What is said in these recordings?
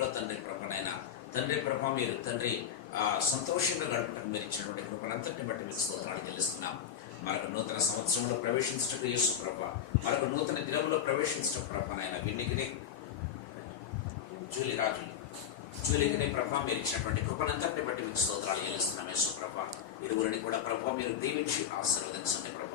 కృపలో తండ్రి ప్రభనైనా తండ్రి ప్రభ మీరు తండ్రి సంతోషంగా గడపటం మీరు ఇచ్చినటువంటి కృపనంతటిని బట్టి మీకు స్తోత్రాలు చెల్లిస్తున్నాం. మరొక నూతన సంవత్సరంలో ప్రవేశించటకు యేసు ప్రభ, మరొక నూతన దినంలో ప్రవేశించటం ప్రభనైనా విన్నికిని జూలికిని ప్రభ మీరు ఇచ్చినటువంటి కృపనంతటిని బట్టి మీకు స్తోత్రాలు చెల్లిస్తున్నాం. యేసు ప్రభ ఇరువురిని కూడా ప్రభ మీరు దీవించి ఆశీర్వదించండి ప్రభ.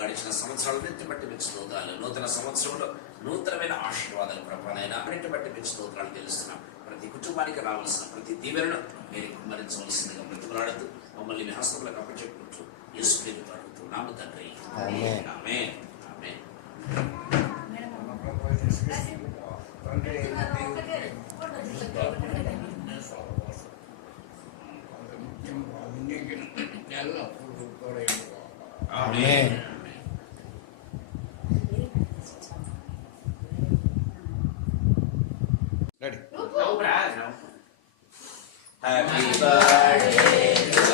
గడిచిన సంవత్సరాలన్నింటి బట్టి మీకు స్తోత్రాలు, నూతన సంవత్సరంలో నూతనమైన ఆశీర్వాదాలు ప్రభానైనా అన్నింటి బట్టి మీకు స్తోత్రాలు తెలుస్తున్నాం. ప్రతి కుటుంబానికి రావాల్సిన ప్రతి దీవెనను మీరు కుమ్మరించవలసిందిగా బ్రతిమలాడుతూ మమ్మల్ని మీ హస్తములకు అప్పచెప్పుకుంటూ యేసు పేరుతో అడుగుతున్నాము తండ్రి. ఆమేన్. ఆమేన్. ఆమేన్. Ready? No, Brad. No. Happy birthday.